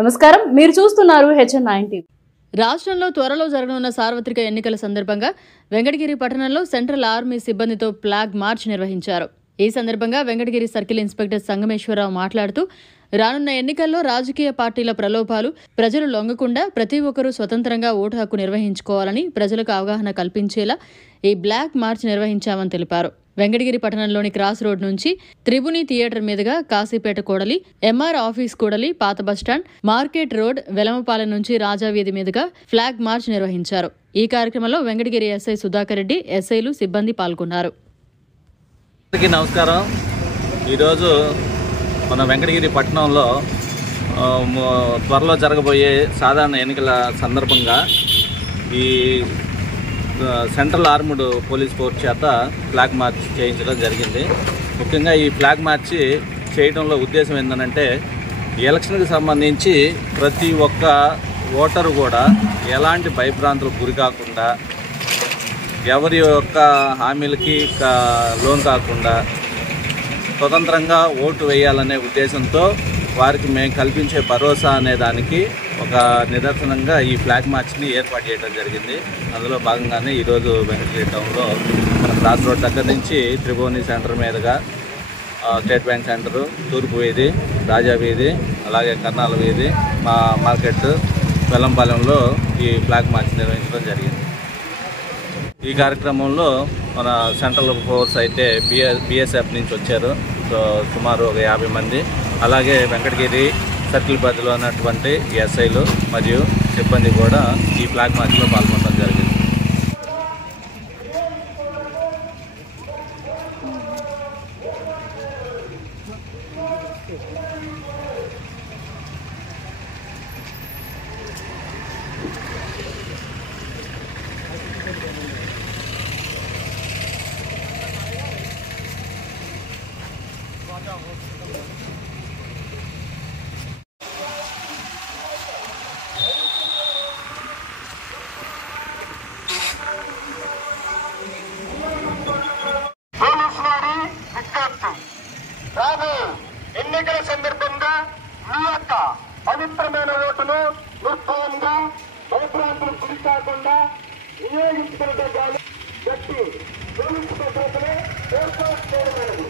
నమస్కారం, మీరు చూస్తున్నారు HN9 టీవీ. రాష్ట్రంలో త్వరలో జరగనున్న సార్వత్రిక ఎన్నికల సందర్భంగా వెంకటగిరి పట్టణంలో సెంట్రల్ ఆర్మీ సిబ్బందితో ఫ్లాగ్ మార్చ్ నిర్వహించారు. ఈ సందర్భంగా వెంకటగిరి సర్కిల్ ఇన్స్పెక్టర్ సంగమేశ్వరరావు మాట్లాడుతూ, రానున్న ఎన్నికల్లో రాజకీయ పార్టీల ప్రలోభాలు ప్రజలు లొంగకుండా ప్రతి ఒక్కరూ స్వతంత్రంగా ఓటు హక్కు నిర్వహించుకోవాలని ప్రజలకు అవగాహన కల్పించేలా ఈ బ్లాక్ మార్చ్ నిర్వహించామని తెలిపారు. వెంకటగిరి పట్టణంలోని క్రాస్ రోడ్ నుంచి త్రిభుని థియేటర్ మీదుగా కాశీపేట కూడలి, ఎంఆర్ ఆఫీస్ కూడలి, పాత బస్టాండ్, మార్కెట్ రోడ్, వెలమపాలెం నుంచి రాజావీధి మీదుగా ఫ్లాగ్ మార్చ్ నిర్వహించారు. ఈ కార్యక్రమంలో వెంకటగిరి ఎస్ఐ సుధాకర్ రెడ్డి, ఎస్ఐలు, సిబ్బంది పాల్గొన్నారు. నమస్కారం. ఈరోజు మన వెంకటగిరి పట్టణంలో త్వరలో జరగబోయే సాధారణ ఎన్నికల సందర్భంగా ఈ సెంట్రల్ ఆర్మ్డ్ పోలీస్ ఫోర్స్ చేత ఫ్లాగ్ మార్చ్ చేయించడం జరిగింది. ముఖ్యంగా ఈ ఫ్లాగ్ మార్చ్ చేయడంలో ఉద్దేశం ఏంటంటే, ఎలక్షన్కి సంబంధించి ప్రతి ఒక్క ఓటరు కూడా ఎలాంటి భయభ్రాంతులకు గురి కాకుండా, ఎవరి యొక్క హామీలకి లోన్ కాకుండా స్వతంత్రంగా ఓటు వేయాలనే ఉద్దేశంతో వారికి మేము కల్పించే భరోసా అనే దానికి ఒక నిదర్శనంగా ఈ ఫ్లాగ్ మార్చ్ని ఏర్పాటు చేయడం జరిగింది. అందులో భాగంగానే ఈరోజు వెంకటగిరి టౌన్లో మన క్రాస్ రోడ్ దగ్గర నుంచి త్రిభువని సెంటర్ మీదుగా స్టేట్ బ్యాంక్ సెంటరు, తూర్పు వీధి, రాజా వీధి, అలాగే కర్నాల వీధి, మా మార్కెట్, వెల్లంపాలెంలో ఈ ఫ్లాగ్ మార్చ్ నిర్వహించడం జరిగింది. ఈ కార్యక్రమంలో మన సెంట్రల్ ఫోర్స్ అయితే బిఎస్ఎఫ్ నుంచి వచ్చారు, సుమారు ఒక 50 మంది. అలాగే వెంకటగిరి సర్కిల్ పరిధిలో ఉన్నటువంటి ఎస్ఐలు మరియు సిబ్బంది కూడా ఈ ఫ్లాగ్ మార్చ్లో పాల్గొనడం జరిగింది. ఎన్నికల సందర్భంగా మీ యొక్క పవిత్రమైన ఓటును నిర్భయంగా భయభ్రాంతులకు గురి కాకుండా వినియోగించుకునే గాలి గట్టి పోలీసు భద్రతను ఏర్పాటు చేయడమైనది.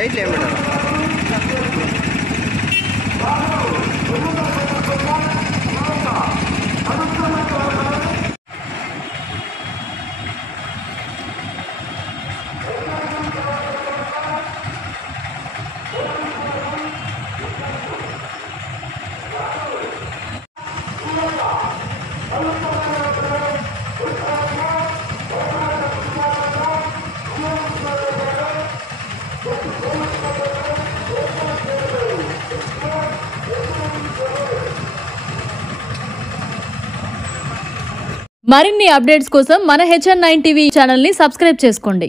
సైడ్లో ఏం మేడం? మరిన్ని అప్డేట్స్ కోసం మన HN9 టీవీ ఛానల్ని సబ్స్క్రైబ్ చేసుకోండి.